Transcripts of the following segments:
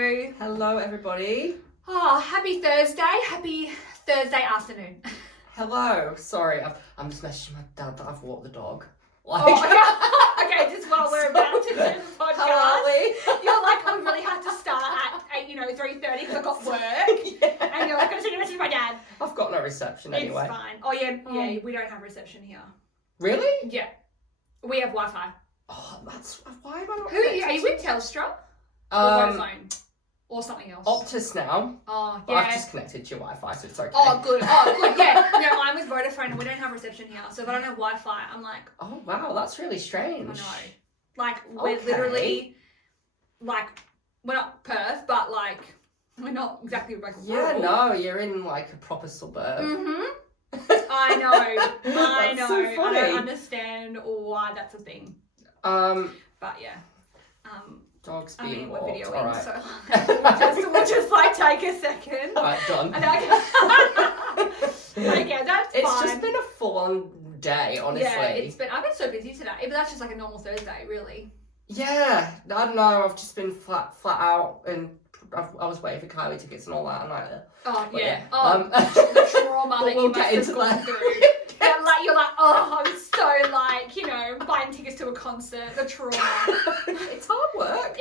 Hello, everybody. Oh, happy Thursday. Happy Thursday afternoon. Hello. Sorry, I'm just messaging my dad that I've walked the dog. Like, Okay, just while we're about to do the podcast. Hello, Ellie. You're like, we really have to start at 3:30 because I've got work. Yeah. And you're like, I'm going to message my dad. I've got no reception anyway. It's fine. Oh, yeah, we don't have reception here. Really? Yeah. We have Wi-Fi. Oh, that's... Why am I not... Are you with Telstra? Or Vodafone? Or something else? Optus now. Oh, But yeah. I've just connected to your Wi-Fi, so it's okay. Oh, good. Yeah. No, I'm with Vodafone and we don't have reception here. So if I don't have Wi-Fi, I'm like... Oh, wow, that's really strange. I know. Like, we're literally... Like, we're not Perth, but like... We're not exactly like Yeah, rural. no, you're in like a proper suburb. Mm-hmm. I know. I That's know. so I funny. don't understand why that's a thing. But yeah. Dogs I being mean, we're walked. videoing, All right. so we'll just like take a second. All right, done. And okay, that's It's fine. just been a full-on day, honestly. Yeah, I've been so busy today, but that's just like a normal Thursday, really. Yeah, I don't know. I've just been flat out, and I was waiting for Kylie tickets and all that, and Oh but yeah. yeah. Oh, the trauma but that we'll you get must into have gone that. through. And like you're like, oh, I'm so like, buying tickets to a concert. The trauma. It's hard work.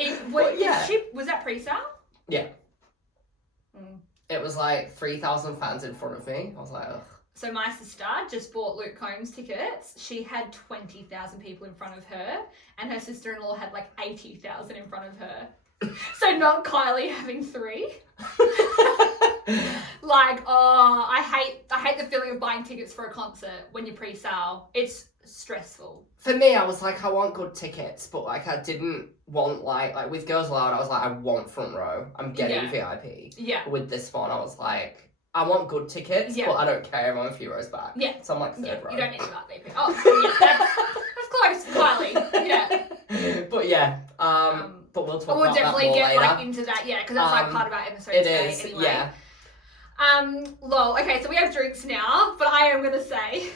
Yeah. Was that pre-sale? Yeah. Mm. It was like 3,000 fans in front of me. I was like, ugh. So my sister just bought Luke Combs tickets. She had 20,000 people in front of her, and her sister-in-law had like 80,000 in front of her. So not Kylie having 3. Like, oh, I hate the feeling of buying tickets for a concert when you pre-sale. It's stressful. For me, I was like, I want good tickets, but like I didn't want like with Girls Aloud, I was like, I want front row. I'm getting VIP. Yeah. With this one, I was like, I want good tickets, but I don't care if I'm a few rows back. Yeah. So I'm like third row. You don't need to buy VIP. Oh, yeah, that's close, Kylie. Yeah. But yeah, but we'll talk we'll about that definitely more get later. like into that, yeah, because that's like part of our episode It today. is, anyway. yeah. Lol. Okay, so we have drinks now, but I am gonna say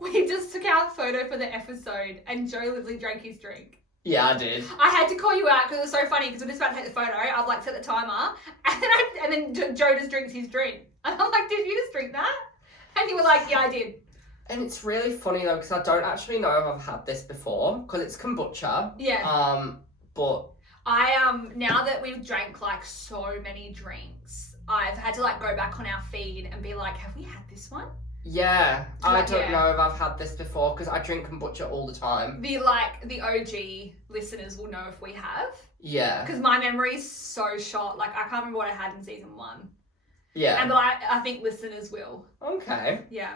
we just took our photo for the episode, and Joe literally drank his drink. Yeah, I did. I had to call you out because it was so funny because we're just about to take the photo. I've like set the timer, and then Joe just drinks his drink, and I'm like, "Did you just drink that?" And you were like, "Yeah, I did." And it's really funny though because I don't actually know if I've had this before because it's kombucha. Yeah. But I now that we've drank like so many drinks, I've had to like go back on our feed and be like, have we had this one? yeah, I don't Yeah. know if I've had this before because I drink kombucha all the time. The OG listeners will know if we have. Yeah. Because my memory's so short. Like I can't remember what I had in season 1. Yeah. And but I think listeners will. Okay. Yeah.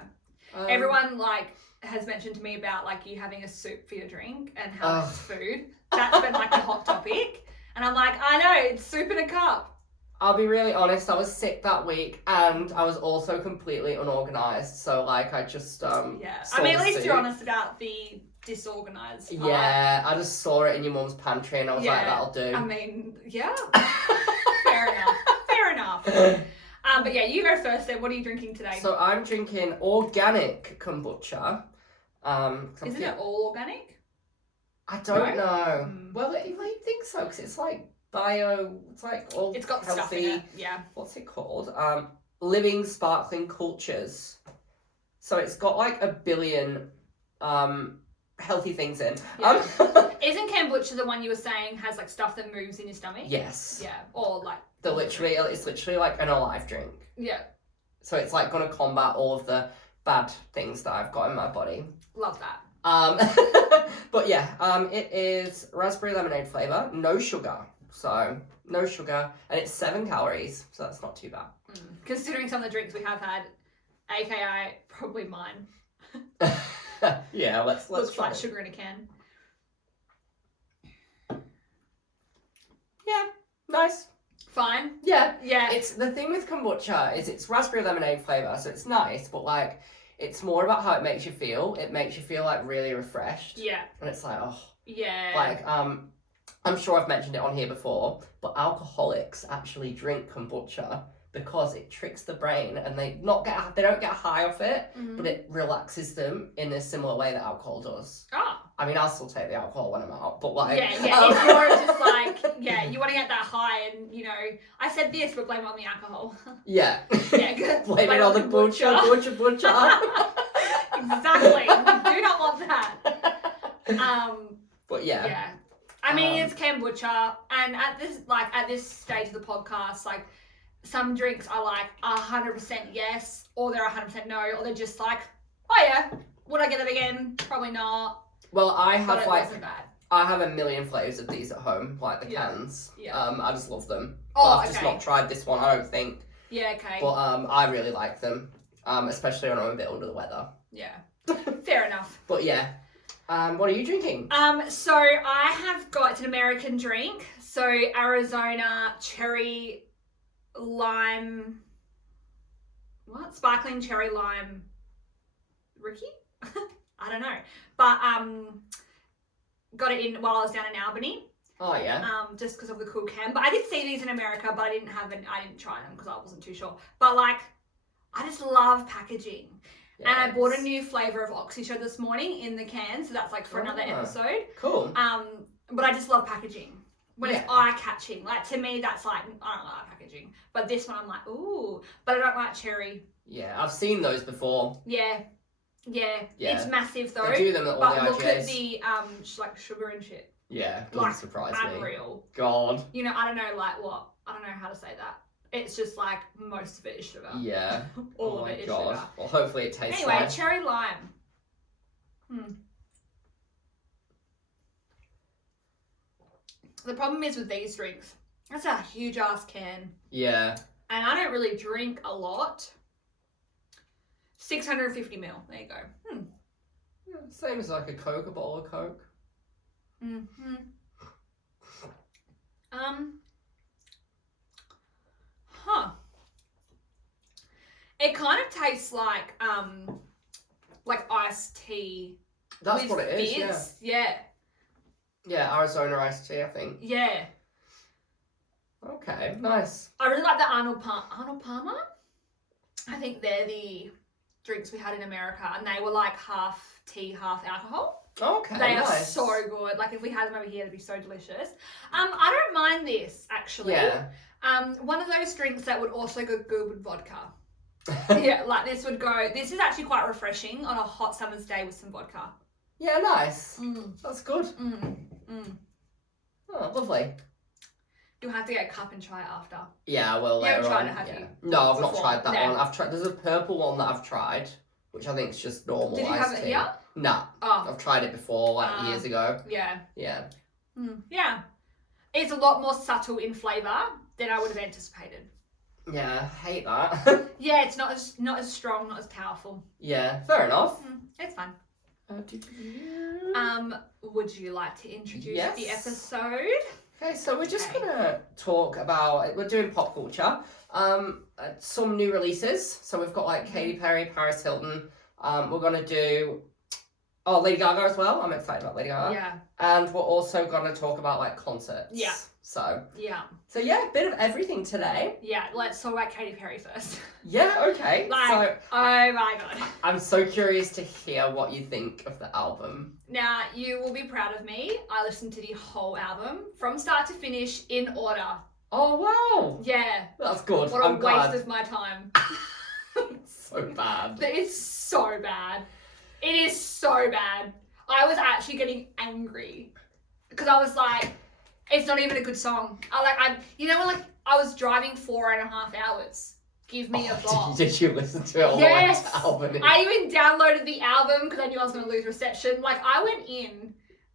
Everyone like has mentioned to me about like you having a soup for your drink and how it's food. That's been like a hot topic. And I'm like, I know, it's soup in a cup. I'll be really honest, I was sick that week and I was also completely unorganised. So like I just Yeah. saw I mean, the at least soup. you're honest about the disorganised part. Yeah, I just saw it in your mum's pantry and I was like, that'll do. I mean, yeah. Fair enough. But yeah, you go first then. What are you drinking today? So I'm drinking organic kombucha. Isn't it all organic? I don't No? know. Well, I think so because it's like bio. It's like all It's got healthy. stuff in it. Yeah. What's it called? Living sparkling cultures. So it's got like 1 billion healthy things in. Yeah. Isn't kombucha the one you were saying has like stuff that moves in your stomach? Yes. Yeah. Or like. It's literally like an alive drink. Yeah. So it's like gonna combat all of the bad things that I've got in my body. Love that. But yeah, it is raspberry lemonade flavour, no sugar. So no sugar, and it's 7 calories, so that's not too bad. Considering some of the drinks we have had, aka probably mine. Yeah, let's Looks try like it. sugar in a can. Yeah, nice. Fine. Yeah. Yeah. It's the thing with kombucha is it's raspberry lemonade flavour, so it's nice, but like it's more about how it makes you feel. It makes you feel like really refreshed. Yeah. And it's like, oh. Yeah. Like, I'm sure I've mentioned it on here before, but alcoholics actually drink kombucha because it tricks the brain and they don't get high off it, but it relaxes them in a similar way that alcohol does. Ah. I mean, I'll still take the alcohol when I'm out, but like... Yeah. If you're just like, you want to get that high and, you know, I said this, but blame it on the alcohol. Yeah. Yeah, Blame it on the butcher. Exactly. We do not want that. But yeah. Yeah. I mean, it's kombucha, and at this stage of the podcast, like, some drinks are like 100% yes, or they're 100% no, or they're just like, oh yeah, would I get it again? Probably not. Well, I But have it like, wasn't bad. I have a million flavours of these at home, like the Yeah. cans. Yeah. I just love them. Oh, but I've just okay. not tried this one, I don't think. Yeah, okay. But I really like them, especially when I'm a bit under the weather. Yeah. Fair enough. But yeah. What are you drinking? So I have got, it's an American drink. So Arizona cherry lime, sparkling cherry lime Ricky? I don't know. But got it in while I was down in Albany. Oh yeah. Just because of the cool can. But I did see these in America, but I didn't try them because I wasn't too sure. But like, I just love packaging. Yes. And I bought a new flavour of Oxyshow this morning in the can, so that's like for another episode. Cool. But I just love packaging. When it's eye-catching. Like, to me, that's like, I don't like packaging. But this one, I'm like, ooh. But I don't like cherry. Yeah, I've seen those before. Yeah. It's massive, though. They do them at all but the look IGAs. at the, like, sugar and shit. Yeah, doesn't Like, surprise me. unreal. God. You know, I don't know, like, what? I don't know how to say that. It's just, like, most of it is sugar. Yeah. All of it is God. sugar. Well, hopefully it tastes Anyway, like... cherry lime. The problem is with these drinks, that's a huge ass can. Yeah. And I don't really drink a lot. 650 ml. There you go. Yeah, same as like a Coke, a bottle of Coke. It kind of tastes like iced tea. That's with what it is, fizz. Yeah. Yeah, Arizona iced tea, I think. Yeah. Okay, nice. I really like the Arnold Palmer. I think they're the drinks we had in America, and they were like half tea, half alcohol. Okay, They nice. are so good. Like, if we had them over here, it'd be so delicious. I don't mind this, actually. Yeah. One of those drinks that would also go good with vodka. Yeah, like this would go. This is actually quite refreshing on a hot summer's day with some vodka. Yeah, nice. That's good. Oh, lovely. You'll have to get a cup and try it after. Yeah, I will You later haven't tried on. it, have Yeah. you? No, I've not Before? tried that No. one. I've tried. There's a purple one that I've tried, which I think is just normal Did you iced have it tea. here? Nah, Oh, I've tried it before, like years ago. yeah. Yeah. Yeah. It's a lot more subtle in flavour than I would have anticipated. Yeah, I hate that. Yeah, it's not as strong, not as powerful. Yeah, fair enough. It's fun. Would you like to introduce Yes. the episode? Okay, so we're just gonna talk about, we're doing pop culture. Some new releases. So we've got like Katy Perry, Paris Hilton. We're gonna do Lady Gaga as well. I'm excited about Lady Gaga. Yeah. And we're also gonna talk about like concerts. Yeah. So Yeah. yeah, a bit of everything today. Yeah, let's talk about Katy Perry first. Yeah, okay. Like, so oh my god. I'm so curious to hear what you think of the album. Now, you will be proud of me. I listened to the whole album from start to finish in order. Oh wow. Yeah. That's good. What a I'm glad. waste of my time. So bad. It's so bad. It is so bad. I was actually getting angry because I was like, it's not even a good song. You know when like I was driving 4.5 hours. Give me a bop. Did you listen to it all Yes. the way to album? I even downloaded the album because I knew I was going to lose reception. Like, I went in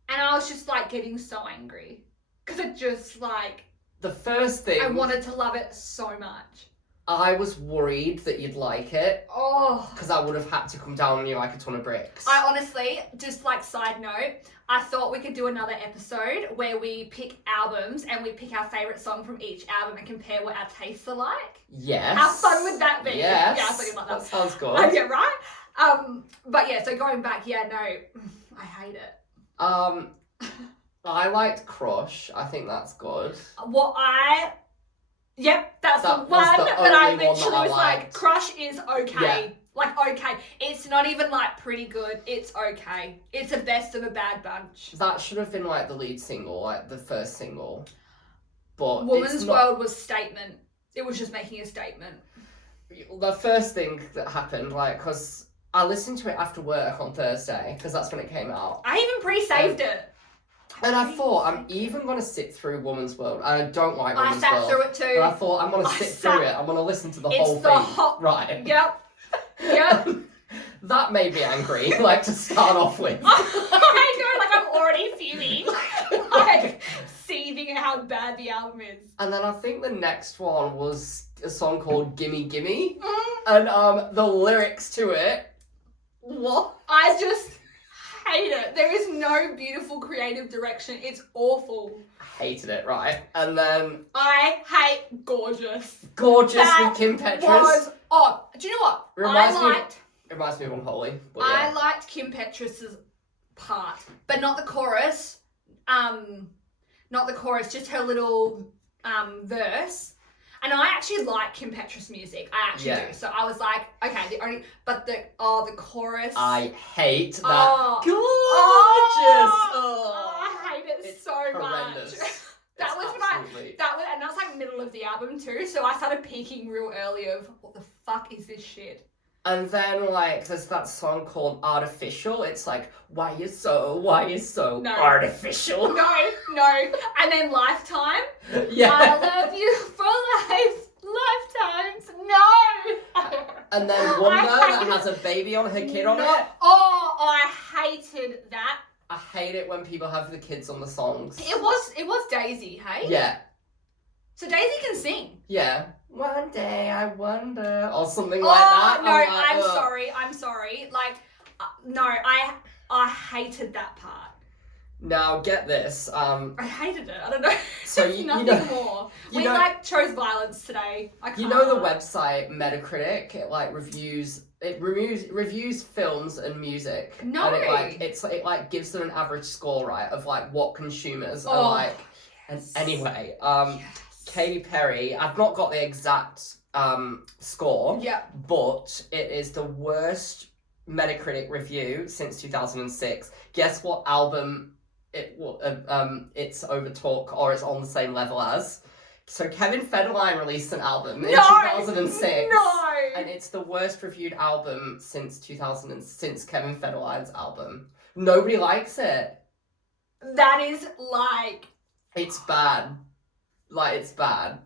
and I was just like getting so angry because it just like, The first thing, I wanted to love it so much. I was worried that you'd like it Oh. because I would have had to come down on you like a ton of bricks. I honestly, just like side note, I thought we could do another episode where we pick albums and we pick our favourite song from each album and compare what our tastes are like. Yes. How fun would that be? Yes. Yeah, I was thinking about that. That sounds good. Okay, right? But yeah, so going back, yeah, no, I hate it. I liked Crush. I think that's good. Yep, that's That the was one the that I only one literally that I was like, liked. Crush is okay. Like, okay. It's not even, like, pretty good. It's okay. It's the best of a bad bunch. That should have been, like, the lead single, like, the first single. But Woman's World was statement. It was just making a statement. The first thing that happened, like, because I listened to it after work on Thursday, because that's when it came out. I even pre-saved it. And I thought, I'm even going to sit through Woman's World. And I don't like Woman's World. I sat through it too. But I thought, I'm going to sit through it. I'm going to listen to the whole It's the thing. Right. Yep. That made me angry, like, to start off with. I know, like, I'm already fuming. Like, seething at how bad the album is. And then I think the next one was a song called Gimme Gimme. And the lyrics to it, what? I just hate it. There is no beautiful creative direction. It's awful. Hated it, right? And then I hate Gorgeous. Gorgeous That with Kim Petras. Do you know what? It reminds me of Unholy. But I yeah. liked Kim Petras's part, but not the chorus. Not the chorus, just her little verse. And I actually like Kim Petras' music. I actually do. So I was like, okay, the chorus. I hate that. Gorgeous. I hate it It's so horrendous. much. That was and that's like middle of the album too. So I started peeking real early of what the fuck is this shit. And then, like, there's that song called Artificial. It's like, why you so No. artificial? No. And then Lifetime. Yeah. I love you for lifetimes. No. And then Wonder that has a baby on her kid on it. Oh, I hated that. I hate it when people have the kids on the songs. It was Daisy, hey? Yeah. So Daisy can sing. Yeah. One day I wonder, or something like that. No, like, I'm sorry. Like, no, I hated that part. Now get this. I hated it. I don't know. So There's nothing more. We chose violence today. I can't. You know the website Metacritic? It like reviews films and music. No. And it gives them an average score, right, of like what consumers are like. Yes. And anyway, Yes. Katy Perry, I've not got the exact score. Yeah. But it is the worst Metacritic review since 2006. Guess what album it's overtook or it's on the same level as? So Kevin Federline released an album in 2006. No. And it's the worst reviewed album since Kevin Federline's album. Nobody likes it. That is like... It's bad. Like, it's bad.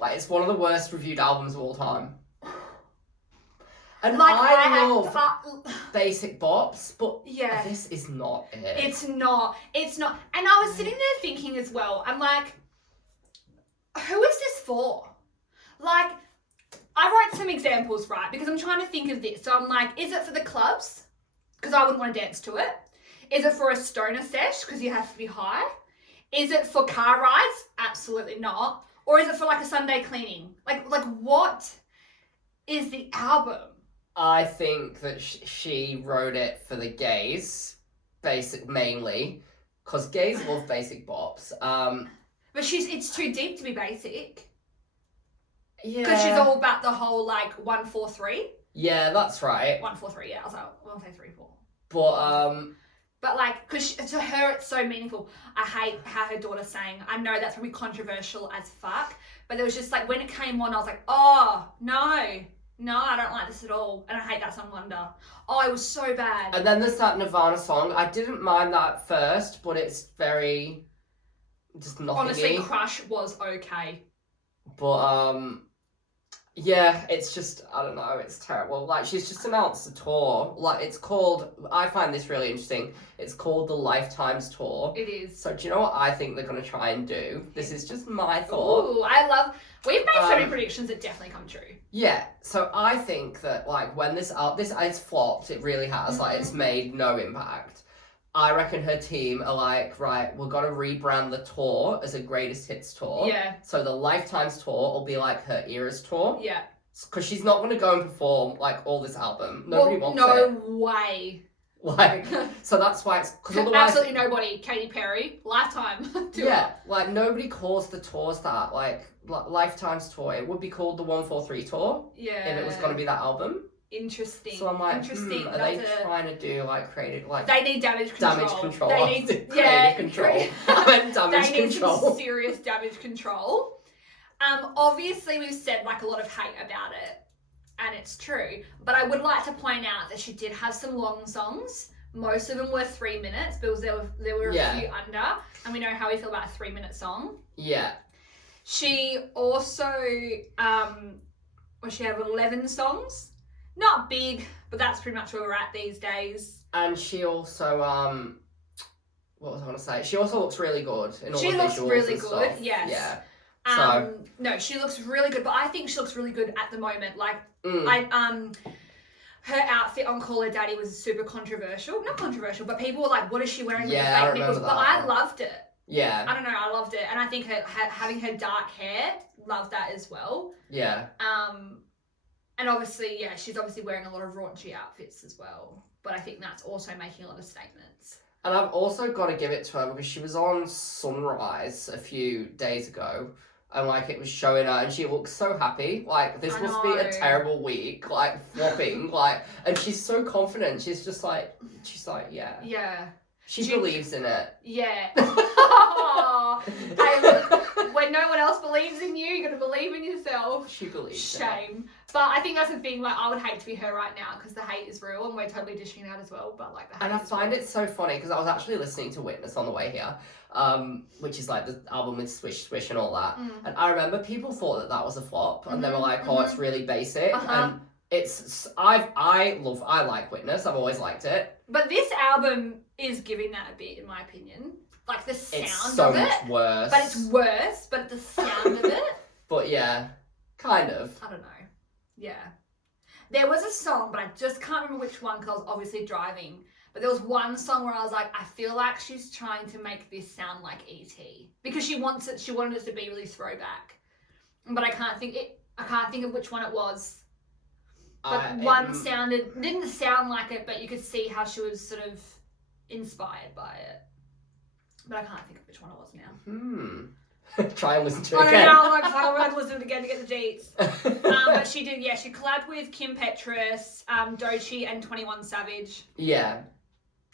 Like, it's one of the worst reviewed albums of all time. And like, I love basic bops, but yeah, this is not it. It's not. And I was sitting there thinking as well, I'm like, who is this for? Like, I wrote some examples, right? Because I'm trying to think of this. So I'm like, is it for the clubs? Because I wouldn't want to dance to it. Is it for a stoner sesh? Because you have to be high. Is it for car rides? Absolutely not. Or is it for like a Sunday cleaning? Like what is the album? I think that she wrote it for the gays, mainly, because gays love basic bops. But it's too deep to be basic. Yeah. Because she's all about the whole like 1-4-3. Yeah, that's right. 1-4-3. Yeah, I was like, I'll say 3-4. But like, because to her it's so meaningful. I hate how her daughter sang. I know that's probably controversial as fuck, but it was just like when it came on, I was like, oh no, I don't like this at all, and I hate that song Wonder. Oh, it was so bad. And then there's that Nirvana song. I didn't mind that first, but it's very just nothing. Honestly, Crush was okay. But yeah, it's just, I don't know, it's terrible. Like, she's just announced a tour. Like, it's called, I find this really interesting, it's called the Lifetimes Tour. It is. So do you know what I think they're going to try and do? This is just my thought. Ooh, we've made so many predictions that definitely come true. Yeah, so I think that, like, when this it's flopped, it really has, like, it's made no impact. I reckon her team are like, right, we're going to rebrand the tour as a greatest hits tour. Yeah. So the Lifetimes tour will be like her era's tour. Yeah. Because she's not going to go and perform like all this album. Nobody wants it. No way. Like, so that's why it's, because otherwise... Absolutely nobody. Katy Perry, Lifetime tour. Yeah, like, nobody calls the tours that, like, Lifetime's tour. It would be called the 143 tour. Yeah. If it was going to be that album. Interesting. So I'm like, Interesting. are they trying to do, like, creative, like... They need damage control. Damage control. They need, creative control. I meant damage they need control. some serious damage control. Obviously, we've said, like, a lot of hate about it. And it's true. But I would like to point out that she did have some long songs. Most of them were 3 minutes, because there were a few under. And we know how we feel about a 3-minute song. Yeah. She also, she had 11 songs. Not big, but that's pretty much where we're at these days. And she also, what was I going to say? She also looks really good in all the visuals. She looks really and good, stuff. yes. Yeah. No, she looks really good, but I think she looks really good at the moment. Like, her outfit on Call Her Daddy was super controversial. Not controversial, but people were like, what is she wearing with the fake nipples? But I loved it. Yeah. I don't know, I loved it. And I think having her dark hair, loved that as well. Yeah. And obviously, yeah, she's obviously wearing a lot of raunchy outfits as well. But I think that's also making a lot of statements. And I've also got to give it to her because she was on Sunrise a few days ago. And, like, it was showing her, and she looks so happy. Like, this must be a terrible week, like, flopping, like, and she's so confident. She's like, yeah. Yeah. She believes in it. Yeah. Hey, look, when no one else believes in you, you're going to believe in yourself. She believes Shame. in it. But I think that's the thing, like, I would hate to be her right now because the hate is real and we're totally dishing it out as well, but, like, the hate And I is find real. it so funny because I was actually listening to Witness on the way here, which is, like, the album with Swish Swish and all that. And I remember people thought that was a flop and they were like, oh, it's really basic. And it's, I like Witness. I've always liked it. But this album is giving that a bit, in my opinion. Like, the sound it's so of it. much worse. But it's worse, but the sound of it. But yeah, kind of. I don't know. Yeah. There was a song, but I just can't remember which one because I was obviously driving. But there was one song where I was like, I feel like she's trying to make this sound like E.T. Because she wanted it to be really throwback. But I can't think of which one it was. But one didn't sound like it, but you could see how she was sort of inspired by it. But I can't think of which one it was now. Try and listen to it again. I don't know, like, I'll have to listen to it again to get the deets. But she did, she collabed with Kim Petras, Doechii, and 21 Savage. Yeah.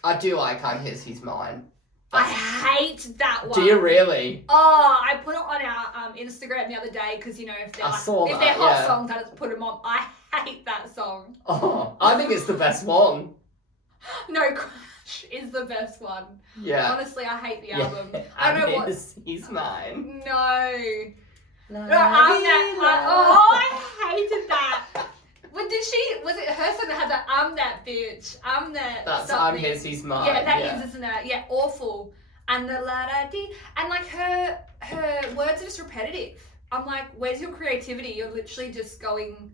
I do like I'm His, He's Mine. I hate that one. Do you really? Oh, I put it on our Instagram the other day because, you know, if they're hot songs, I just put them on. I hate that song. Oh, I think it's the best one. No, Crash is the best one. Yeah. Honestly, I hate the album. I don't know what. He's mine. No. I hated that. Was it her song that had that, I'm that bitch, I'm that That's something. I'm His, He's Mine. Yeah, that is, isn't it? Yeah, awful. And the la-da-dee. And, like, her words are just repetitive. I'm like, where's your creativity? You're literally just going,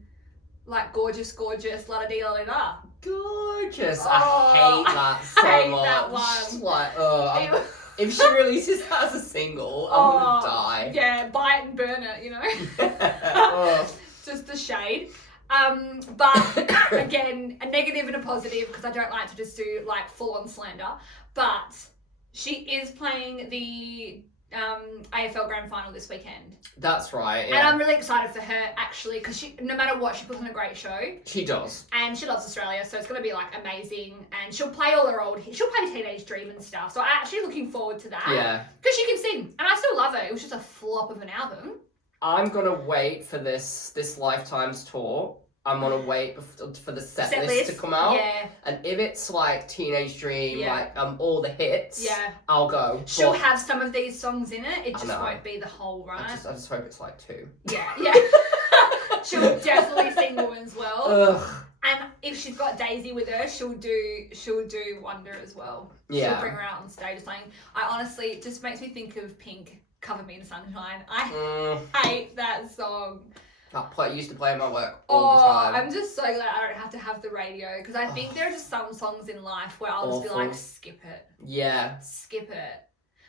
like, gorgeous, gorgeous, la-da-dee, la-da-da. Gorgeous. Oh, I hate that so I hate much. that one. Like, if she releases that as a single, I'm gonna die. Yeah, buy it and burn it, you know? Oh. Just the shade. But again, a negative and a positive because I don't like to just do like full-on slander. But she is playing the AFL Grand Final this weekend. That's right. Yeah. And I'm really excited for her actually because she, no matter what, she puts on a great show. She does. And she loves Australia, so it's going to be like amazing. And she'll play all her she'll play Teenage Dream and stuff. So I'm actually looking forward to that. Yeah. Because she can sing, and I still love her. It was just a flop of an album. I'm gonna wait for this Lifetime's tour. I'm gonna wait for the set list to come out. Yeah. And if it's like Teenage Dream, like all the hits, I'll go. She'll have some of these songs in it. It just won't be the whole run. I just hope it's like 2. Yeah. She'll definitely sing Woman's World. Ugh. And if she's got Daisy with her, she'll do Wonder as well. Yeah. She'll bring her out on stage saying, I honestly, it just makes me think of Pink, Cover Me in Sunshine. I hate that song. I used to play in my work all the time. I'm just so glad I don't have to have the radio because I think there are just some songs in life where I'll just be like, skip it. Yeah. Skip it.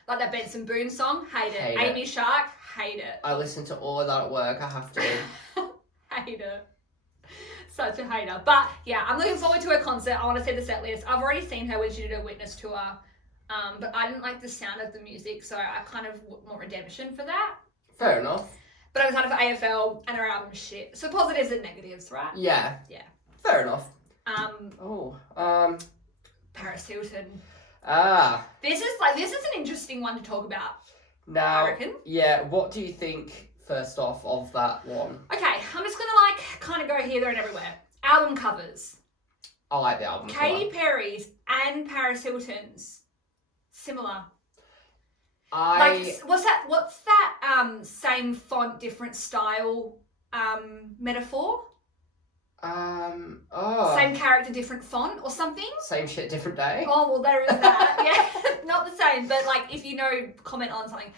Like that Benson Boone song, hate it. Hate Amy it. Shark, hate it. I listen to all of that at work, I have to. Hate it. Such a hater. But yeah, I'm looking forward to her concert. I want to see the set list. I've already seen her when she did her Witness tour. But I didn't like the sound of the music, so I kind of want redemption for that. Fair enough. But I'm excited for AFL and her album's shit. So positives and negatives, right? Yeah. Yeah. Fair enough. Paris Hilton. This is an interesting one to talk about. Now, I reckon. Yeah, what do you think, first off, of that one? Okay, I'm just gonna kind of go here, there, and everywhere. Album covers. I like the album Katy cover. Perry's and Paris Hilton's. Similar. I What's that same font, different style metaphor? Same character, different font or something? Same shit, different day. Oh, well, there is that. Yeah, not the same, but if you know, comment on something.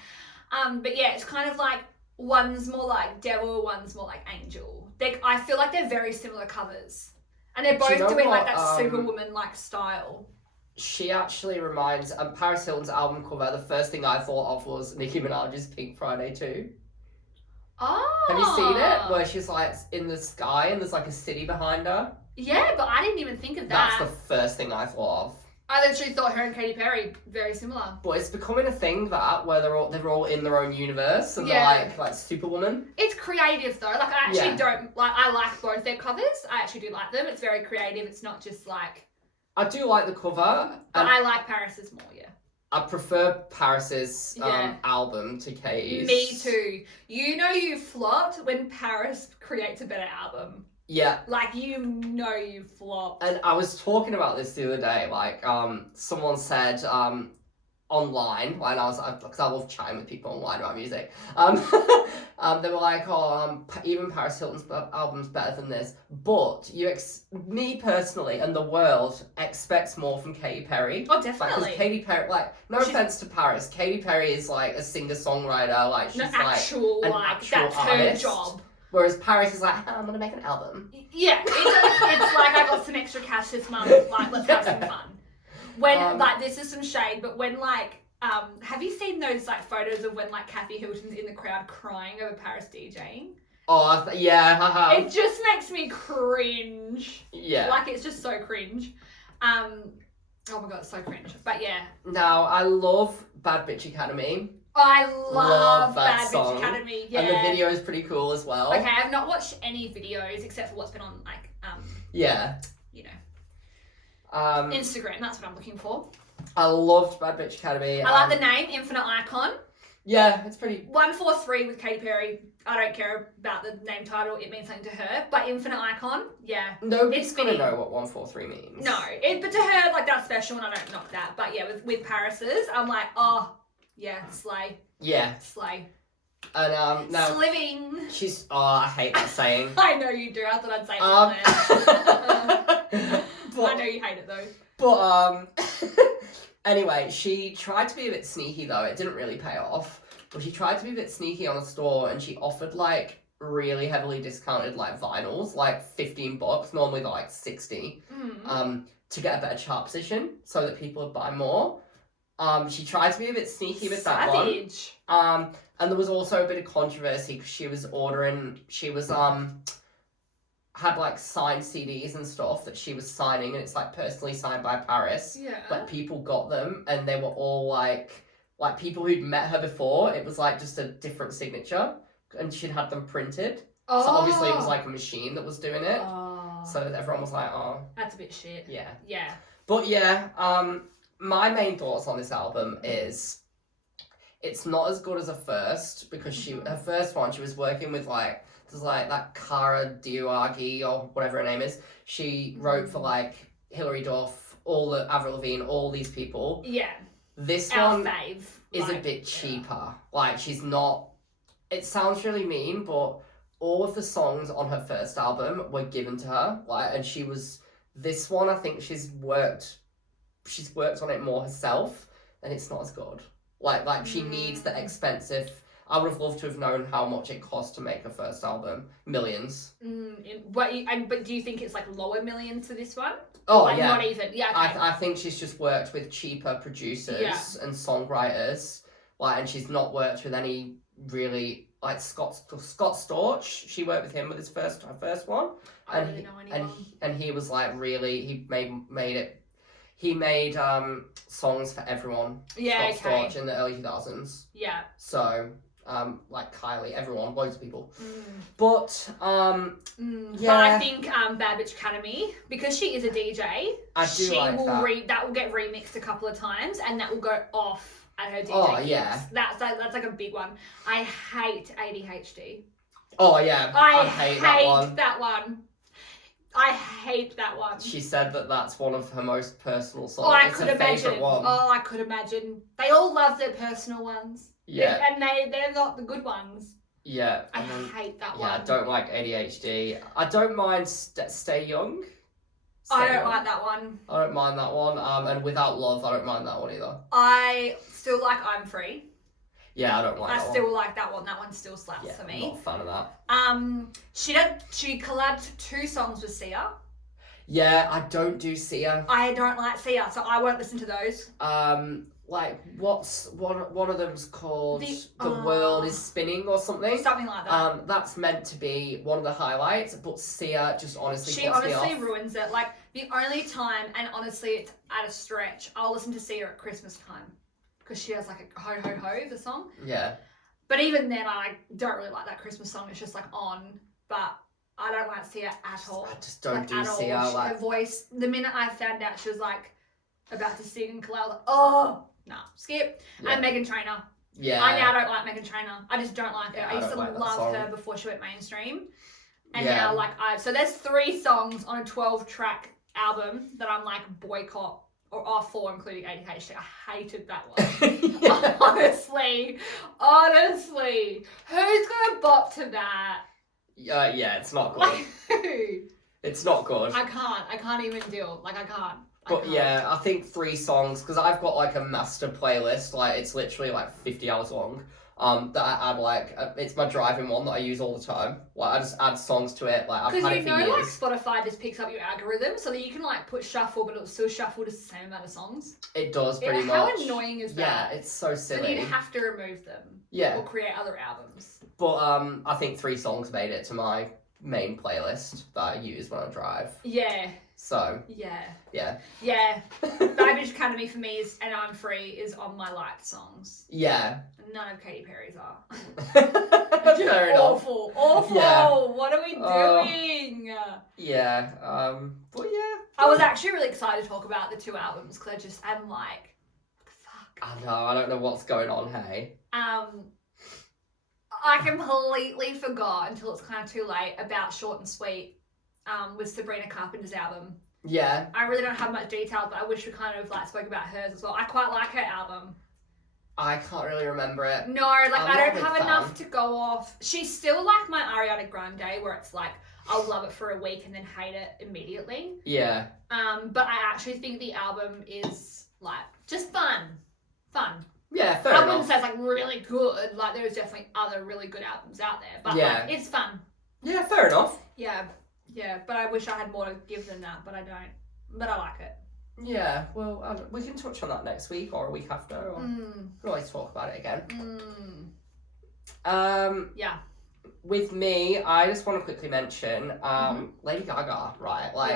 But yeah, it's kind of like one's more like devil, one's more like angel. I feel like they're very similar covers. And they're both doing that Superwoman style. She actually reminds Paris Hilton's album cover. The first thing I thought of was Nicki Minaj's Pink Friday 2. Oh. Have you seen it? Where she's in the sky and there's a city behind her. Yeah, but I didn't even think of that. That's the first thing I thought of. I literally thought her and Katy Perry very similar. But it's becoming a thing where they're all in their own universe and they're like Superwoman. It's creative though. I actually don't I like both their covers. I actually do like them. It's very creative. It's not just I do like the cover. But I like Paris's more, yeah. I prefer Paris's album to Katy's. Me too. You flopped when Paris creates a better album. Yeah. You flopped. And I was talking about this the other day, someone said, online, and I was, because I love chatting with people online about music, they were like, even Paris Hilton's album's better than this, but me personally and the world expects more from Katy Perry. Oh, definitely. Because Katy Perry, no offense to Paris, Katy Perry is a singer-songwriter, she's that's artist. her job. Whereas Paris is I'm gonna make an album. Yeah, it's I got some extra cash this month, let's have some fun. When, this is some shade, but when, have you seen those, photos of when, Kathy Hilton's in the crowd crying over Paris DJing? Oh, yeah, I have. It just makes me cringe. Yeah. It's just so cringe. Oh my god, it's so cringe. But yeah. Now, I love Bad Bitch Academy. I love that Bad song. Bitch Academy, yeah. And the video is pretty cool as well. Okay, I've not watched any videos except for what's been on, yeah. Instagram, that's what I'm looking for. I loved Bad Bitch Academy. I like the name, Infinite Icon. Yeah, it's pretty... 143 with Katy Perry. I don't care about the name title, it means something to her. But Infinite Icon, yeah. Nobody's gonna know what 143 means. No, but to her, that's special and I don't knock that. But yeah, with Paris's, I'm yeah, slay. Yeah. Slay. And now... Sliving. She's... Oh, I hate that saying. I know you do, I thought I'd say it on there. I know you hate it though. But anyway, she tried to be a bit sneaky though. It didn't really pay off. But she tried to be a bit sneaky on a store and she offered really heavily discounted vinyls, $15. Normally they're 60. To get a better chart position so that people would buy more. She tried to be a bit sneaky with that one. And there was also a bit of controversy because she was had signed CDs and stuff that she was signing and it's personally signed by Paris. Yeah. But people got them and they were all people who'd met her before. It was just a different signature and she'd had them printed. Oh. So obviously it was a machine that was doing it. Oh. So everyone was oh. That's a bit shit. Yeah. Yeah. But yeah, my main thoughts on this album is it's not as good as her first because her first one she was working with there's that Cara Dioghi or whatever her name is. She wrote for Hilary Duff, all the Avril Lavigne, all these people. Yeah. This Our one fave. is a bit cheaper. She's not. It sounds really mean, but all of the songs on her first album were given to her. And she was. This one, I think she's worked on it more herself, and it's not as good. She needs the expensive. I would have loved to have known how much it cost to make her first album. Millions. But do you think it's lower millions for this one? Oh, yeah. Not even. Yeah, okay. I think she's just worked with cheaper producers and songwriters. And she's not worked with any really like Scott Storch. She worked with him with his first one, I don't really know anyone. and he was like really he made it. He made songs for everyone. Yeah, Scott okay. Storch in the early 2000s. Yeah. So like Kylie, everyone, loads of people. But yeah. But I think Bad Bitch Academy, because she is a DJ, that will get remixed a couple of times, and that will go off at her DJ. Oh yeah. That's like a big one. I hate ADHD. Oh yeah. I hate that one. I hate that one. She said that that's one of her most personal songs. Oh, I it's could her imagine. Favorite one. Oh, I could imagine. They all love their personal ones. Yeah. And they're not the good ones. Yeah. I hate that one. Yeah, I don't like ADHD. I don't mind Stay Young. I don't like that one. I don't mind that one. And Without Love, I don't mind that one either. I still like I'm Free. Yeah, I don't like that one. I still like that one. That one still slaps for me. I'm not a fan of that. She collabed 2 songs with Sia. Yeah, I don't do Sia. I don't like Sia, so I won't listen to those. Like what's one of them's called The World Is Spinning or something. Something like that. That's meant to be one of the highlights, but Sia just honestly She honestly ruins it. Like the only time, and honestly it's at a stretch, I'll listen to Sia at Christmas time. Because she has like a Ho Ho Ho, the song. Yeah. But even then, I don't really like that Christmas song. It's just like on, but I don't like Sia at all. I just don't do at Sia. all. Her voice, the minute I found out she was like about to sing and collab, like, oh, nah, skip. Yeah. And Meghan Trainor. Yeah. I now don't like Meghan Trainor. I just don't like her. Yeah, I used to like love her before she went mainstream. And now, like, so there's 3 songs on a 12-track album that I'm like boycott. Or 4, including ADHD. I hated that one. Yeah. Honestly. Who's gonna bop to that? Yeah, it's not good. Like, who? It's not good. I can't even deal. Like, I can't. Yeah, I think 3 songs, because I've got like a master playlist, like it's literally like 50 hours long. That I add like, it's my driving one that I use all the time. Like I just add songs to it, like I've had it for years. Because like Spotify just picks up your algorithm so that you can like put shuffle, but it'll still shuffle just the same amount of songs. It does pretty much. How annoying is that? Yeah, it's so silly. So you'd have to remove them. Yeah. Or create other albums. But I think 3 songs made it to my main playlist that I use when I drive. Yeah. So. Yeah. Yeah. Yeah. Bad Bitch Academy for me is, and I'm Free is on my liked songs. Yeah. None of Katy Perry's are. Fair enough. Awful. Yeah. What are we doing? Yeah. But yeah. I was actually really excited to talk about the 2 albums because I'm like, what the fuck? I know. I don't know what's going on. Hey. I completely forgot until it's kind of too late about Short and Sweet. With Sabrina Carpenter's album. Yeah. I really don't have much detail, but I wish we kind of like spoke about hers as well. I quite like her album. I can't really remember it. No, like I don't have enough to go off. She's still like my Ariana Grande, where it's like I'll love it for a week and then hate it immediately. Yeah. But I actually think the album is like just fun. Yeah, fair enough. I wouldn't say it's like really good. Like there's definitely other really good albums out there, but like, it's fun. Yeah, fair enough. Yeah, but I wish I had more to give than that, but I don't. But I like it. Yeah, well, we can touch on that next week or a week after. Or we can always talk about it again. Yeah. With me, I just want to quickly mention Lady Gaga, right? Like,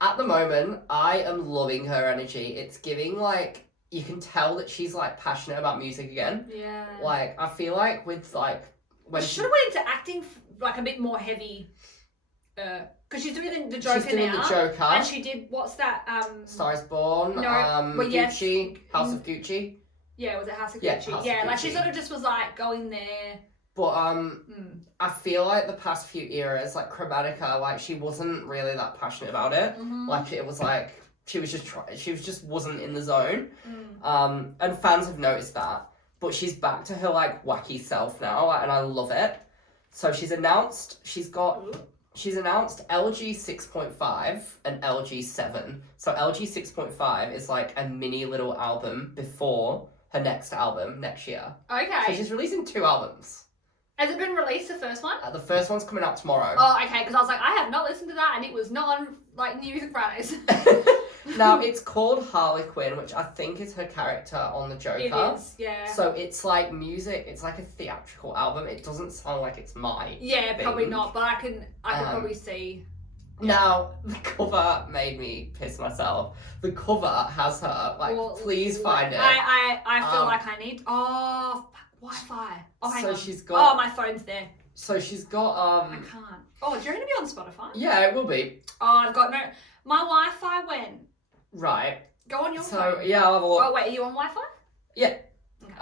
at the moment, I am loving her energy. It's giving, like, you can tell that she's, like, passionate about music again. Yeah. Like, I feel like with, like, when she should have went into acting, like, a bit more heavy. Because she's doing the Joker now. She's doing the Joker. And she did, what's that? Star is Born. No, Gucci. House of Gucci. Yeah, was it House of Yeah, Gucci? House Yeah, of like Gucci. she sort of just was like going there. But I feel like the past few eras, like Chromatica, like she wasn't really that passionate about it. Like it was like she was just wasn't in the zone. And fans have noticed that. But she's back to her like wacky self now, and I love it. So she's announced LG 6.5 and LG 7. So LG 6.5 is like a mini little album before her next album next year. Okay. So she's releasing 2 albums. Has it been released, the first one? The first one's coming out tomorrow. Oh, okay, because I was like, I have not listened to that, and it was not on, like, New Music Fridays. Now, it's called Harley Quinn, which I think is her character on the Joker. It is, yeah. So it's like music, it's like a theatrical album. It doesn't sound like it's my Yeah, thing. probably not, but I can probably see. Now, the cover made me piss myself. The cover has her, like, please find it. I feel like I need, Wi-Fi. Oh, hang on. She's got... Oh, my phone's there. So she's got, I can't. Oh, do you reckon to be on Spotify? Yeah, it will be. Oh, I've got no... My Wi-Fi went. Right. Go on your So, phone. yeah, I'll have a look. Oh, wait, are you on Wi-Fi? Yeah. Okay.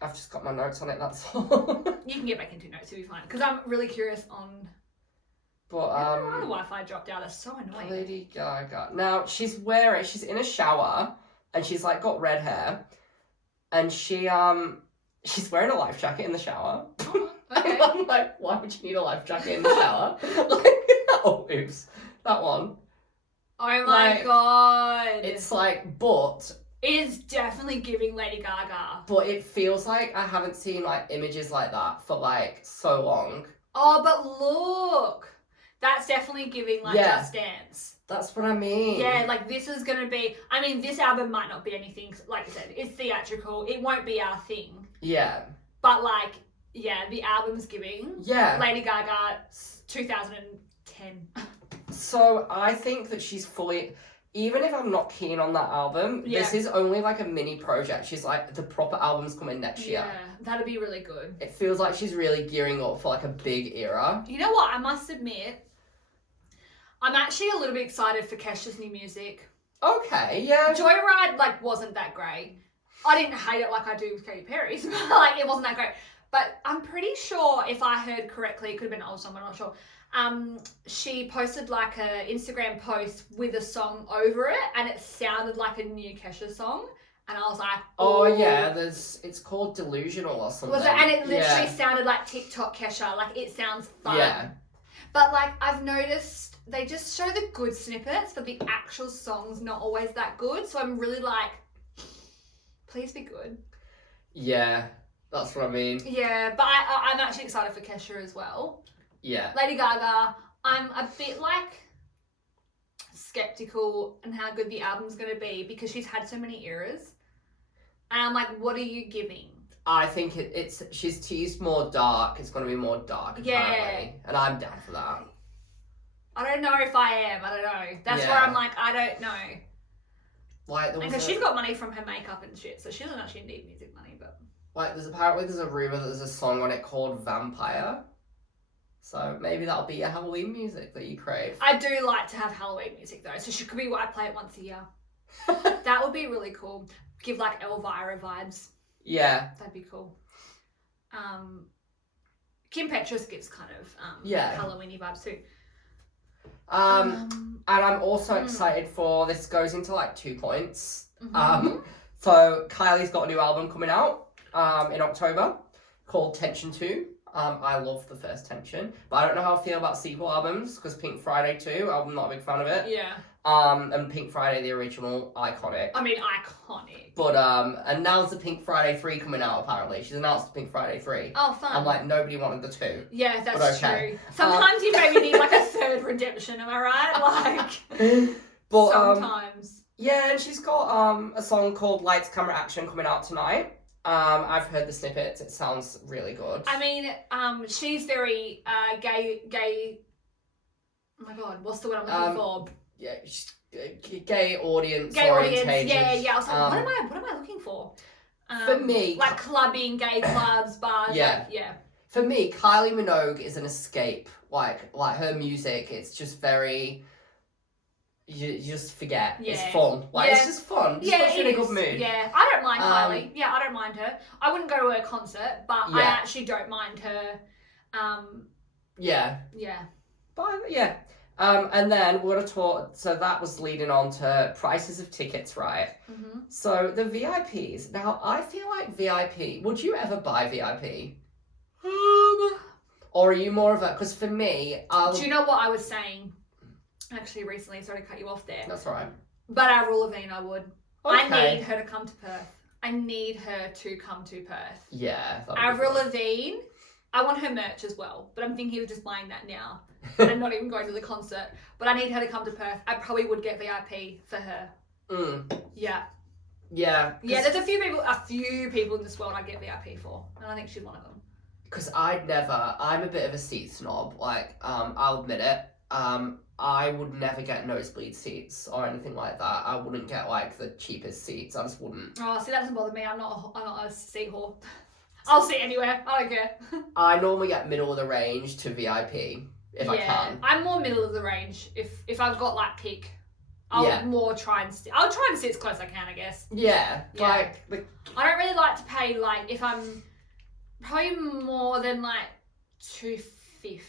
I've just got my notes on it, that's all. You can get back into notes if you find it. Because I'm really curious on... But, why the Wi-Fi dropped out. That's so annoying. Lady Gaga. Now, she's in a shower, and she's, like, got red hair, and she's wearing a life jacket in the shower. Oh, okay. I'm like, why would you need a life jacket in the shower? Like, oh, oops. That one. Oh my god. It's like, but... It is definitely giving Lady Gaga. But it feels like I haven't seen, like, images like that for, like, so long. Oh, but look. That's definitely giving, like, Just Dance. That's what I mean. Yeah, like, this is going to be... I mean, this album might not be anything... Like I said, it's theatrical. It won't be our thing. Yeah. But, like, yeah, the album's giving. Yeah. Lady Gaga, 2010. So, I think that she's fully... Even if I'm not keen on that album, this is only, like, a mini project. She's like, the proper album's coming next year. Yeah, that'd be really good. It feels like she's really gearing up for, like, a big era. You know what? I must admit... I'm actually a little bit excited for Kesha's new music. Okay, yeah. Joyride, like, wasn't that great. I didn't hate it like I do with Katy Perry's, but, like, it wasn't that great. But I'm pretty sure, if I heard correctly, it could have been an old song, I'm not sure. She posted, like, a Instagram post with a song over it, and it sounded like a new Kesha song. And I was like, oh yeah, it's called Delusional or something. Was it? And it literally sounded like TikTok Kesha. Like, it sounds fun. Yeah. But, like, I've noticed they just show the good snippets, but the actual song's not always that good. So I'm really like, please be good. Yeah, that's what I mean. Yeah, but I'm actually excited for Kesha as well. Yeah. Lady Gaga, I'm a bit, like, skeptical on how good the album's going to be because she's had so many eras. And I'm like, what are you giving? I think she's teased more dark. It's going to be more dark, apparently. And I'm down for that. I don't know if I am. I don't know. That's where I'm like, I don't know. Like, because she's got money from her makeup and shit, so she doesn't actually need music money, but... Like, there's a rumour that there's a song on it called Vampire. So maybe that'll be your Halloween music that you crave. I do like to have Halloween music, though, so she could be what I play it once a year. That would be really cool. Give, like, Elvira vibes. Yeah. That'd be cool. Kim Petras gives kind of Halloween-y vibes too. And I'm also excited for this. Goes into like 2 points. Mm-hmm. So Kylie's got a new album coming out in October called Tension 2. I love the first Tension, but I don't know how I feel about sequel albums because Pink Friday 2, I'm not a big fan of it. Yeah. And Pink Friday, the original, iconic. I mean, iconic. But, and now there's a Pink Friday 3 coming out, apparently. She's announced Pink Friday 3. Oh, fun. I'm like, nobody wanted the 2. Yeah, that's okay. true. Sometimes you maybe need, like, a third redemption, am I right? Like, but, sometimes. Yeah, and she's got a song called Lights, Camera, Action coming out tonight. I've heard the snippets. It sounds really good. I mean, she's very gay... Oh, my God. What's the word I'm looking for? Yeah, she's gay audience Gay audience, orientated. yeah. I was like, what am I looking for? For me, like clubbing, gay clubs, bars. Yeah. Like, yeah. For me, Kylie Minogue is an escape. Like her music, it's just very. You just forget. Yeah. It's fun. Like it's just fun. Just puts you in a good mood. Yeah, I don't mind Kylie. Yeah, I don't mind her. I wouldn't go to her concert, but I actually don't mind her. Yeah. Yeah. But yeah. And then we're going to talk, so that was leading on to prices of tickets, right? Mm-hmm. So the VIPs, now I feel like VIP, would you ever buy VIP? Or are you more of a, because for me, do you know what I was saying, actually recently, sorry to cut you off there. That's all right. But Avril Lavigne, I would. Okay. I need her to come to Perth. I need her to come to Perth. Yeah. Avril Lavigne I want her merch as well, but I'm thinking of just buying that now and not even going to the concert. But I need her to come to Perth. I probably would get VIP for her. Yeah. Yeah. Yeah, there's a few people in this world I'd get VIP for, and I think she's one of them. Because I'm a bit of a seat snob, like, I'll admit it. I would never get nosebleed seats or anything like that. I wouldn't get, like, the cheapest seats. I just wouldn't. Oh, see, that doesn't bother me. I'm not a seat whore. I'll sit anywhere. I don't care. I normally get middle of the range to VIP, if I can. I'm more middle of the range. If I've got, like, pick, I'll more try and sit. I'll try and sit as close as I can, I guess. Yeah. Like, I don't really like to pay, like, if I'm probably more than, like, $250.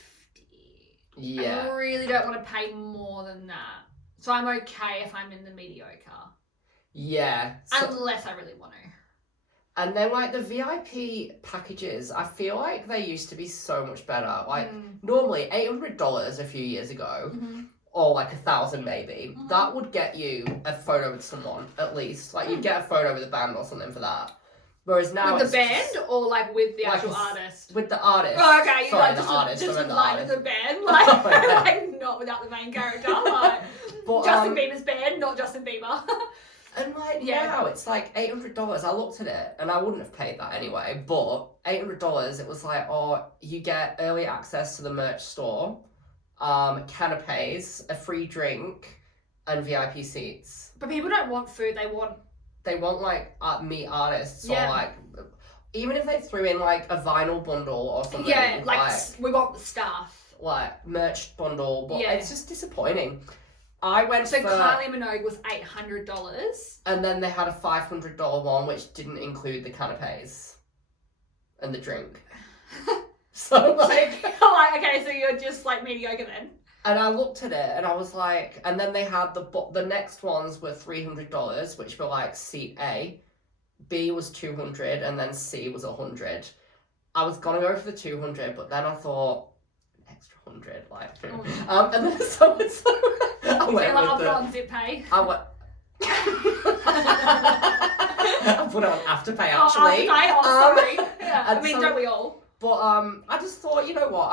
yeah. I really don't want to pay more than that. So I'm okay if I'm in the mediocre. Yeah. So, unless I really want to. and then, like, the VIP packages, I feel like they used to be so much better. Like, normally, $800 a few years ago, or, like, $1,000 maybe, that would get you a photo with someone, at least. Like, you'd get a photo with a band or something for that. Whereas now with the band or like with the actual artist? With the artist. Oh, okay. You Sorry, like the just artist. just the like artist. the band, like, like not without the main character, like but, Justin Bieber's band, not Justin Bieber. And like now it's like $800. I looked at it and I wouldn't have paid that anyway. But $800, it was like, oh, you get early access to the merch store, canapes, a free drink, and VIP seats. But people don't want food; they want like meet artists or like, even if they threw in like a vinyl bundle or something. Yeah, like we want the stuff. Like merch bundle, but it's just disappointing. I went so for Kylie Minogue was $800, and then they had a $500 one which didn't include the canapes and the drink. So like, okay, so you're just like mediocre then. And I looked at it and I was like, and then they had the next ones were $300, which were like seat A, B was $200, and then C was $100. I was gonna go for the $200, but then I thought extra $100, like, and then so I went I'll with put on zip pay. I went. I put it on Afterpay actually. Sorry. Yeah, I mean, don't we all? But I just thought, you know what,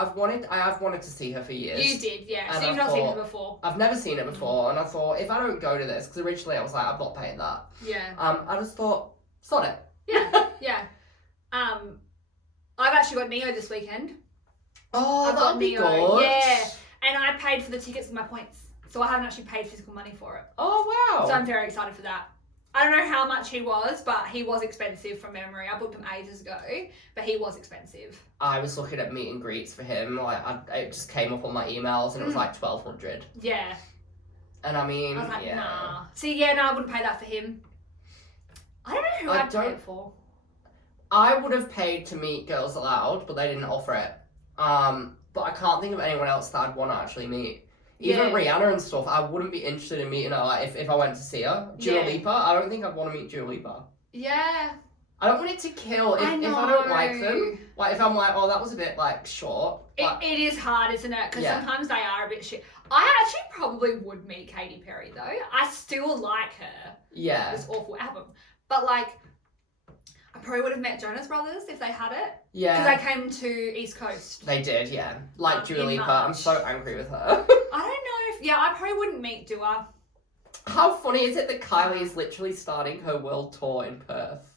I have wanted to see her for years. You did, yeah. And so you've not seen her before. I've never seen her before, and I thought if I don't go to this, because originally I was like, I'm not paying that. Yeah. I just thought, sod it. Yeah, yeah. I've actually got Neo this weekend. Oh, that'd be Neo. good. Yeah, and I paid for the tickets with my points, so I haven't actually paid physical money for it. Oh wow. So I'm very excited for that. I don't know how much he was, but he was expensive from memory. I booked him ages ago, but he was expensive. I was looking at meet and greets for him. Like, it just came up on my emails, and it was like $1,200. Yeah. And I mean, I was like, nah. See, yeah, no, I wouldn't pay that for him. I don't know who I'd pay it for. I would have paid to meet Girls Aloud, but they didn't offer it. But I can't think of anyone else that I'd want to actually meet. Even Rihanna and stuff, I wouldn't be interested in meeting her, like, if I went to see her. Dua Lipa, I don't think I'd want to meet Dua Lipa. Yeah. I don't want it to kill if I don't like them. Like, if I'm like, oh, that was a bit, like, short. Like, it is hard, isn't it? Because sometimes they are a bit shit. I actually probably would meet Katy Perry, though. I still like her. Yeah. This awful album. But, like, I probably would have met Jonas Brothers if they had it. Yeah. Because they came to East Coast. They did, yeah. Like Dua Lipa. I'm so angry with her. I don't know if... Yeah, I probably wouldn't meet Dua. How funny is it that Kylie is literally starting her world tour in Perth?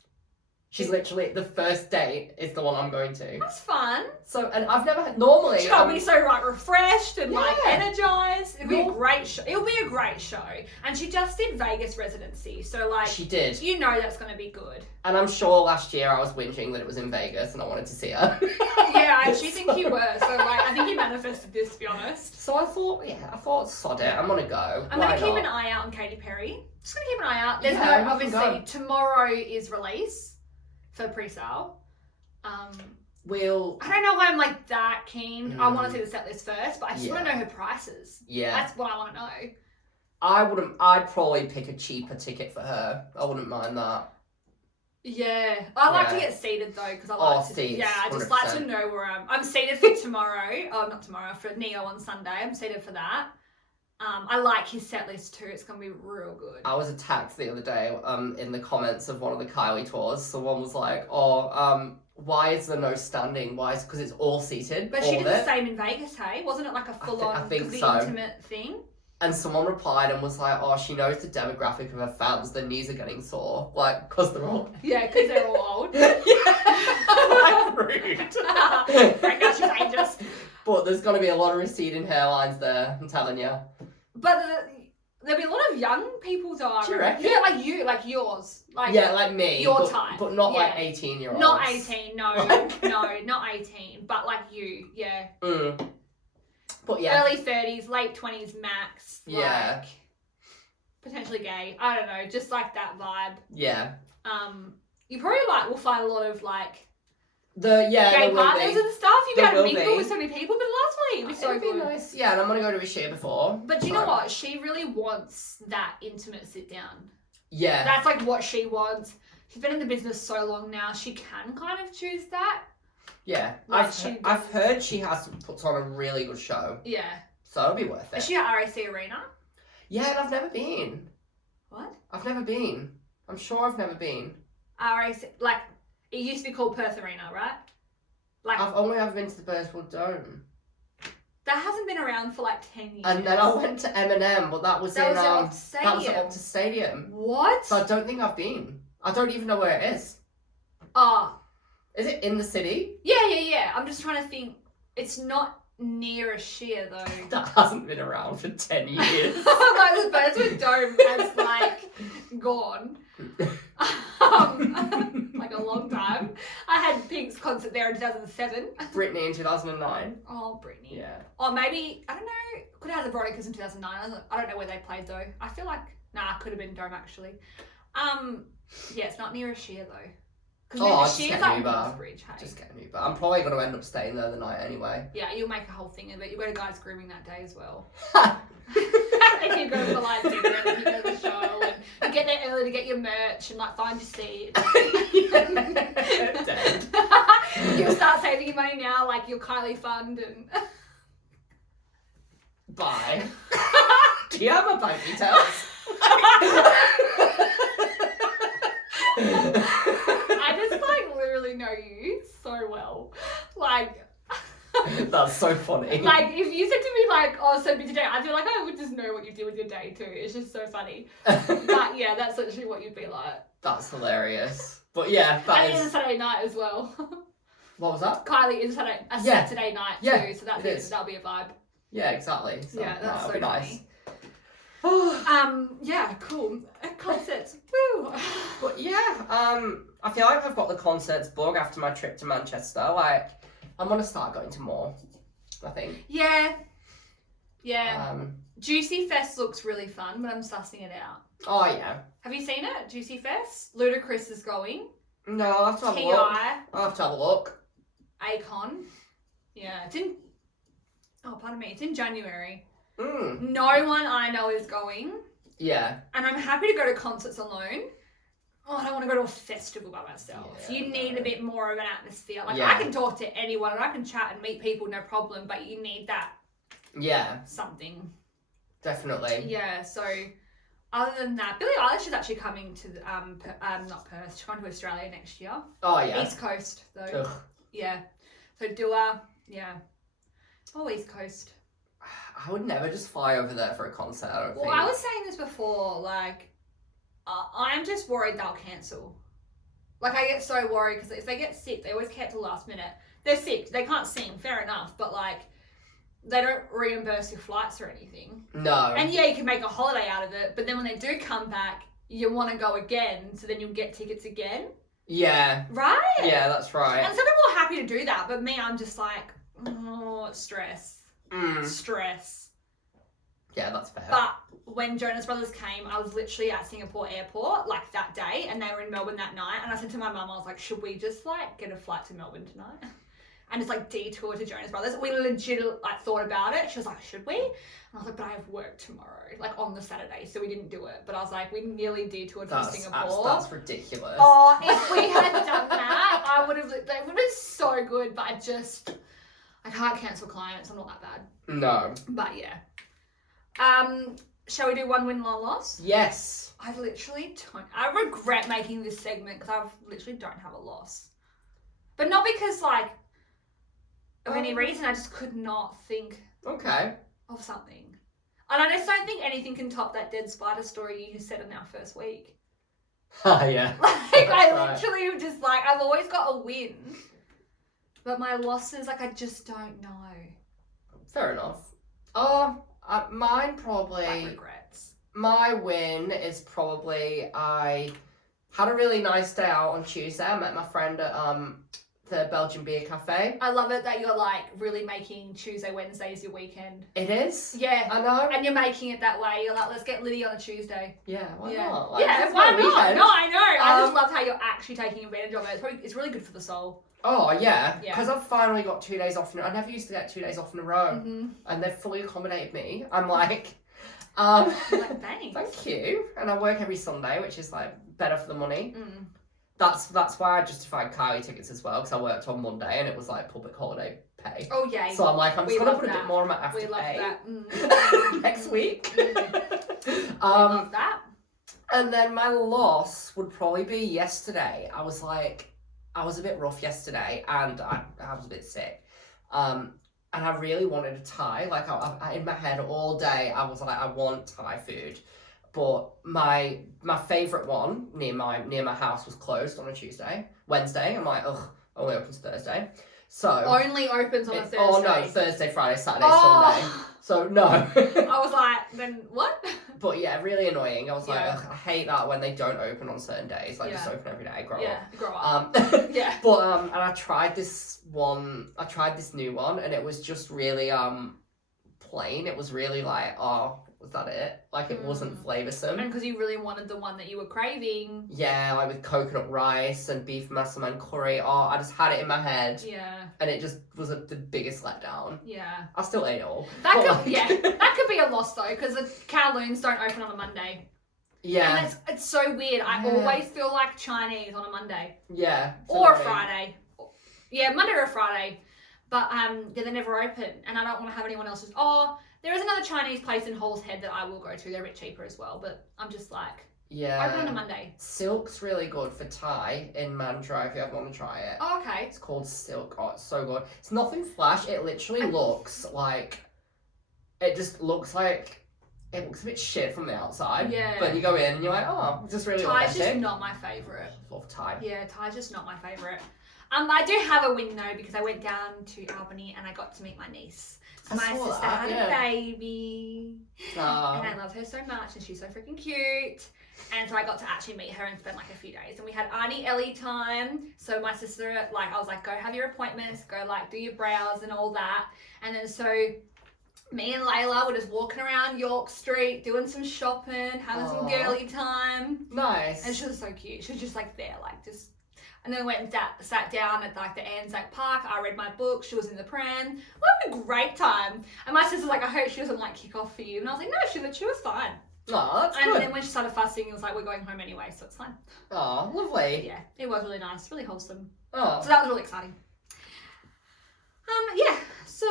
She's literally, the first date is the one I'm going to. That's fun. So, and I've never, normally... She'll be so, like, refreshed and, like, energized. It'll be a great show. It'll be a great show. And she just did Vegas residency, so, like... She did. You know that's going to be good. And I'm sure last year I was whinging that it was in Vegas and I wanted to see her. Yeah, I actually think you were. So, like, I think you manifested this, to be honest. So I thought, sod it, I'm going to go. I'm going to keep an eye out on Katy Perry. Just going to keep an eye out. There's obviously, tomorrow is release for pre-sale. I don't know why I'm like that keen. I want to see the set list first, but I just want to know her prices. Yeah. That's what I want to know. I'd probably pick a cheaper ticket for her. I wouldn't mind that. Yeah. I like to get seated though, because I like to, seats, I just 100%. like to know where I'm seated for tomorrow. Not tomorrow, for Neo on Sunday. I'm seated for that. I like his set list too. It's going to be real good. I was attacked the other day in the comments of one of the Kylie tours. Someone was like, why is there no standing? Why is because it's all seated? But all she of did the it. same in Vegas, hey? Wasn't it like a full-on I think the so. intimate thing? And someone replied and was like, "Oh, she knows the demographic of her fans. Their knees are getting sore, like because they're all." Yeah, because they're all old. Yeah, like rude. Right now she's ages. But there's gonna be a lot of receding hairlines there. I'm telling you. But there'll be a lot of young people though. I Do you reckon. reckon? Yeah, like you, like yours, like Yeah, like me. your but, type. but not like Yeah. 18-year-olds. not 18. No, Like- no, not 18. But like you, yeah. But yeah. Early 30s, late 20s max. Yeah. Like, potentially gay. I don't know, just like that vibe. Yeah. You probably like will find a lot of like Gay gay partners and stuff. You'll be There able to will mingle be. with so many people, but lovely. It'll be so It'd be good. nice. Yeah, and I'm gonna go to a share before. But do you so- know what? She really wants that intimate sit down. Yeah. That's like what she wants. She's been in the business so long now. She can kind of choose that. Yeah. Like I've heard she puts on a really good show. Yeah. So it'll be worth Is it. she at RAC Arena? Yeah, and I've never been. What? I've never been. I'm sure I've never been. RAC, like, it used to be called Perth Arena, right? Like, I've only ever been to the Birchwood Dome. that hasn't been around for like 10 years. And then I went to M&M, but that was That in was at Optus that was Stadium. at Optus Stadium. What? So I don't think I've been. I don't even know where it is. Oh. Is it in the city? Yeah. I'm just trying to think. It's not near a sheer though. That hasn't been around for 10 years. Like the Birchwood Dome has like gone. Like a long time. I had Pink's concert there in 2007. Britney in 2009. Oh, Britney. Yeah. Or maybe, I don't know, could have had the Veronicas in 2009. I don't know where they played though. I feel like, could have been Dome actually. Yeah, it's not near a sheer though. Because Oh, the just sheer's get like an Uber. Northbridge, hey? Just get me, but I'm probably going to end up staying there the night anyway. Yeah, you'll make a whole thing of it. You'll go to guys grooming that day as well. And you go for like dinner and you go to the show and you get there early to get your merch and like find your seat. Dead. You'll start saving your money now, like your Kylie fund and Bye. Do you have my bank details? I just like literally know you so well. Like That's so funny. like if you said to me like, oh, so busy day, I feel like I would just know what you do with your day too. It's just so funny. But yeah, that's literally what you'd be like. That's hilarious. But yeah, that And it is a is. Saturday night as well. What was that? Kylie is a Yeah. Saturday night Yeah, too, so that's it is. that'll be a vibe. Yeah, exactly. So, Yeah, that's that'll so be nice. funny. Yeah, cool. Concerts. Woo. But yeah, I feel like I've got the concerts booked after my trip to Manchester. Like, I'm gonna start going to more. I think. Yeah. Juicy Fest looks really fun, but I'm sussing it out. Oh yeah. Have you seen it? Juicy Fest? Ludacris is going. No, I'll have to have a T.I. look. I'll have to have a look. Akon. Yeah, it's in. Oh, pardon me. It's in January. Mm. No one I know is going, Yeah. and I'm happy to go to concerts alone. Oh, I don't want to go to a festival by myself. Yeah, You need no. a bit more of an atmosphere. Like Yeah. I can talk to anyone and I can chat and meet people, no problem. But you need that Yeah. something. Definitely. Yeah. So, other than that, Billie Eilish is actually coming to the, not Perth. She's going to Australia next year. Oh yeah. East Coast though. Ugh. Yeah. So Dua. Yeah. Oh, East Coast. I would never just fly over there for a concert. I don't Well, think. I was saying this before, like, I'm just worried they'll cancel. Like, I get so worried because if they get sick, they always cancel last minute. They're sick, they can't sing, fair enough, but like, they don't reimburse your flights or anything. No. And yeah, you can make a holiday out of it, but then when they do come back, you want to go again, so then you'll get tickets again. Yeah. Right? Yeah, that's right. And some people are happy to do that, but me, I'm just like, oh, stress. Stress. Yeah, that's fair. But when Jonas Brothers came, I was literally at Singapore airport like that day, and they were in Melbourne that night. And I said to my mum, I was like, should we just like get a flight to Melbourne tonight? And just like detour to Jonas Brothers. We legit like thought about it. She was like, should we? And I was like, but I have work tomorrow, like on the Saturday, so we didn't do it. But I was like, we nearly detoured from Singapore. That's ridiculous. Oh, if we had done that, I would have. They would have been so good. But I can't cancel clients. I'm not that bad. No. But yeah. Shall we do one win, one loss? Yes. I literally don't. I regret making this segment because I literally don't have a loss. But not because, like, of any reason. I just could not think Okay. of something. And I just don't think anything can top that dead spider story you said in our first week. Oh, yeah. Like, I literally am just like, I've always got a win. But my losses, like, I just don't know. Fair enough. Mine probably... Like, regrets. My win is probably I had a really nice day out on Tuesday. I met my friend at the Belgian Beer Cafe. I love it that you're like really making Tuesday, Wednesday as your weekend. It is? Yeah. I know. And you're making it that way. You're like, let's get litty on a Tuesday. Yeah, why Yeah. not? Like, Yeah, it's why my not? weekend. No, I know. I just love how you're actually taking advantage of it. It's really good for the soul. Oh, yeah. Yeah. Because I've finally got 2 days off. I never used to get 2 days off in a row. Mm-hmm. And they've fully accommodated me. I'm like... Like, thanks. Thank you. And I work every Sunday, which is like better for the money. Mm. That's why I justified Kylie tickets as well, because I worked on Monday and it was like public holiday pay. Oh, yay. So I'm like, I'm just We gonna love put a that. bit more on my after We love pay that. Mm. next week. We love that. And then my loss would probably be yesterday. I was a bit rough yesterday, and I was a bit sick. And I really wanted a Thai. Like, I in my head all day, I was like, I want Thai food. But my favourite one near my house was closed on a Wednesday. I'm like, ugh, only opens Thursday. So Only opens on a Thursday. Oh no, Thursday, Friday, Saturday, Sunday. So no. I was like, then what? But yeah, really annoying. I was like, Yeah. ugh, I hate that when they don't open on certain days. Like, just open every day. Grow up. Grow up. Yeah. But and I tried this new one, and it was just really plain. It was really like, oh, was that it? Like, it wasn't flavoursome. And because you really wanted the one that you were craving. Yeah, like with coconut rice and beef massaman curry. Oh, I just had it in my head. Yeah. And it just was the biggest letdown. Yeah. I still ate it all. That But, could, like... that could be a loss though, because the Kowloons don't open on a Monday. Yeah. And it's so weird. I always feel like Chinese on a Monday. Yeah. Or a Friday. Yeah, Monday or a Friday. But they never open, and I don't want to have anyone else's. Oh, there is another Chinese place in Hall's Head that I will go to. They're a bit cheaper as well, but I'm just like, open on a Monday. Silk's really good for Thai in Mandra if you ever want to try it. Oh, okay. It's called Silk. Oh, it's so good. It's nothing flash. It literally looks like, it just looks like, it looks a bit shit from the outside. Yeah. But you go in and you're like, oh, it's just really Thai's authentic. just not my favourite. Love Thai. Yeah, Thai's just not my favourite. I do have a win though, because I went down to Albany and I got to meet my niece. So my sister had a baby. And I love her so much, and she's so freaking cute. And so I got to actually meet her and spend like a few days. And we had Auntie Ellie time. So my sister, like, I was like, go have your appointments, go like do your brows and all that. And then so me and Layla were just walking around York Street, doing some shopping, having some girly time. Nice. And she was so cute. She was just like there, like just... And then we went and sat down at like the Anzac Park. I read my book. She was in the pram. We had a great time. And my sister's like, I hope she doesn't like kick off for you. And I was like, no, she was fine. Oh, that's and good. then when she started fussing, it was like, we're going home anyway, so it's fine. Oh, lovely. Yeah, it was really nice, really wholesome. Oh. So that was really exciting. Yeah. So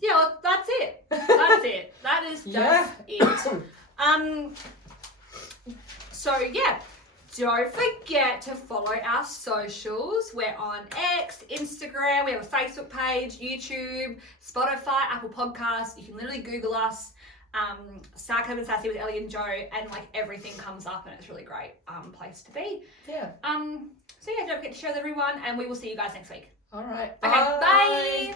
yeah, well, that's it. That's it. That is just it. So yeah. Don't forget to follow our socials. We're on X, Instagram, we have a Facebook page, YouTube, Spotify, Apple Podcasts. You can literally Google us, Sarcasm and Sassy with Ellie&Joe, and like everything comes up, and it's a really great place to be. Yeah. So yeah, don't forget to share with everyone, and we will see you guys next week. All right. Okay, bye.